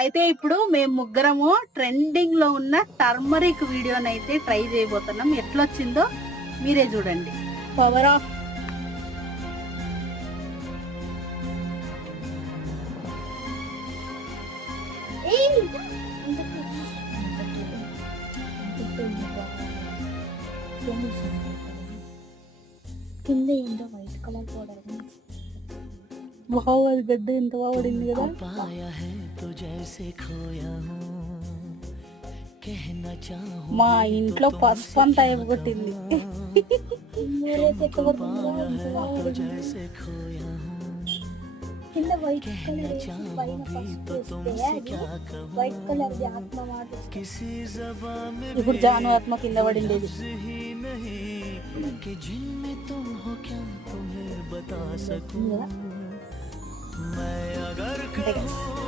అయితే ఇప్పుడు మేము ముగ్గురము ట్రెండింగ్ లో ఉన్న టర్మరిక్ వీడియోనైతే ట్రై చేయబోతున్నాం. ఎట్లొచ్చిందో మీరే చూడండి. పవర్ ఆఫ్ కింద ఏందో వైట్ కలర్ పౌడర్ బాగా గడ్డ ఎంత బాగా పడింది కదా. మా ఇంట్లో పసుపు అంతా అయిపోగొట్టింది. కింద వైట్ కలర్ వేసి పైన పసుపు వేస్తే అది వైట్ కలర్ ఆత్మ మాట. ఇప్పుడు జాను ఆత్మ కింద పడింది.